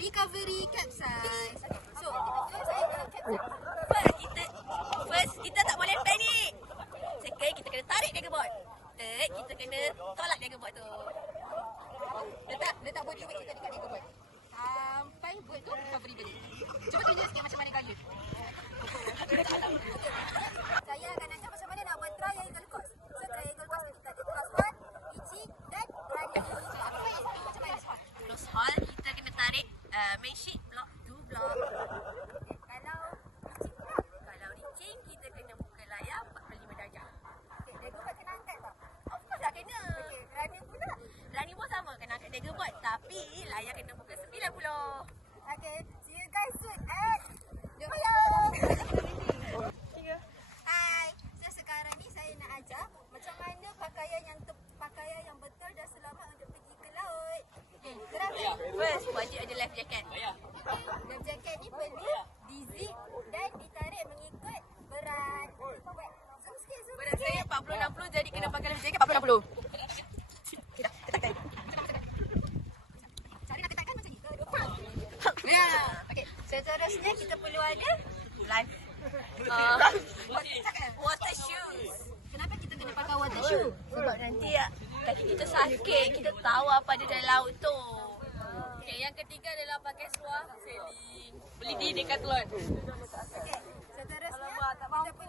recovery capsize. So, First, kita tak boleh panik. Second, kita kena tarik dia ke bot. Third, kita kena tolak dia ke bot tu. letak body weight kita dekat dia ke bot. Sampai bot tu recovery balik. Cuba tunjuk sikit macam mana gaya. Saya akan ajar macam mana nak buat triangle course. So, triangle course ni kita ada cross hold, pitching dan running. Apa yang macam mana spot? Cross hold, kita kena tarik main sheet block to block. Kalau reaching, kita kena buka layar 45 darjah. Okay, leg bot kena angkat tak? Of course dah kena. Okay, running pula. Running pun sama, kena angkat dagger board. Tapi layar kena buka 90. Okay, see you guys soon at Hello. Hai, so sekarang ni saya nak ajar macam mana pakaian yang betul dan selamat untuk pergi ke laut. Okay, kenapa? First, wajib ada life jacket. Life jacket ni perlu di-zip dan ditarik mengikut berat. Zoom sikit, zoom Berat sikit. saya 40-60, jadi kena pakai life jacket 40-60. Cara nak ketatkan macam ni. Ya. Okay, seterusnya kita perlu ada Life. Water shoes. Kenapa kita kena pakai water shoe? Sebab nanti kaki kita sakit, kita tahu apa ada dalam laut tu. Okay, yang ketiga adalah pakai seluar sailing. Beli di Decathlon. Okay, seterusnya kita perlu ada topi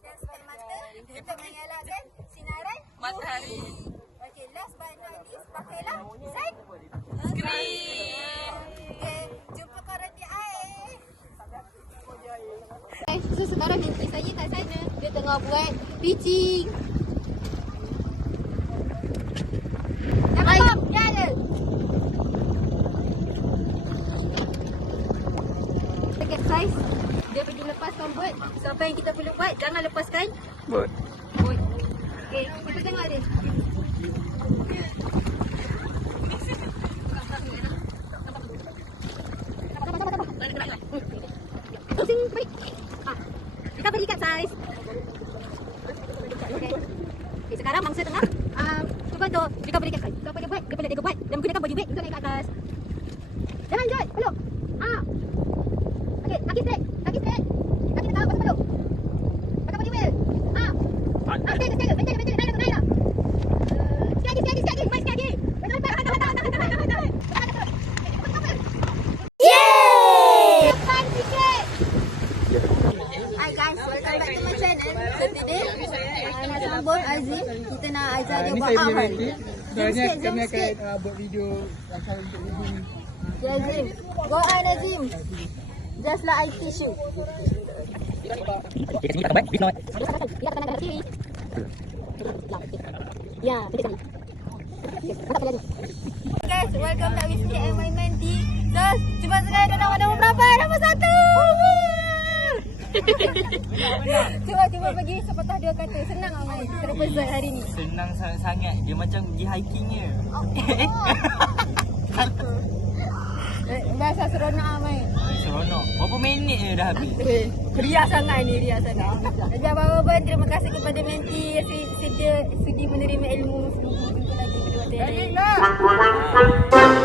dan spek mata untuk mengelakkan sinaran Matahari. Okay, last but not least, pakailah Screen. Okay, jumpa korang di air. So sekarang mimpi saya kat sana. Dia tengah buat pitching. Jangan dia ada. Dekat size. Dia pergi lepaskan bot. So apa yang kita perlu buat, jangan lepaskan Bot. bot. Okay, kita tengok dia. Pusing baik. Recovery capsize. Okay. Okay, sekarang mangsa tengah cuba untuk recovery capsize. So apa dia buat? Dia peluk buat dan menggunakan body weight untuk naik ke atas. Jangan jod, peluk. Okay, kaki straight. Kaki straight. Kaki tegak, pasal peluk. Pakai body weight. Okey, jaga. Betul. Naik lah. Sikit lagi. Baik sikit lagi. Tahan. Hi guys, welcome back to my channel. So today, nak sambut Azim. Kita nak ajar dia Ini buat saya punya awal. nanti. Sebenarnya kami akan buat video akan untuk ibu. Ya Azim, go on Azim. Just like I teach you. Sini tak baik, not. Ya, tekan angkat kiri. Ya, tekan sini. Mantap lagi. Guys, welcome back with me and my mentee. So, cuba sekarang dia nombor berapa? Nombor 1. Cuba bagi sepatah dua kata. Senang tak main Trapezoid hari ni? Senang sangat-sangat. Dia macam pergi hikingnya. Biasa seronok lah main. Seronok. Berapa minit je dah habis? Ria sangat ni, ria sangat. Jadi apa-apa pun terima kasih kepada mentee yang sudi menerima ilmu. Jumpa lagi pada waktu yang lain.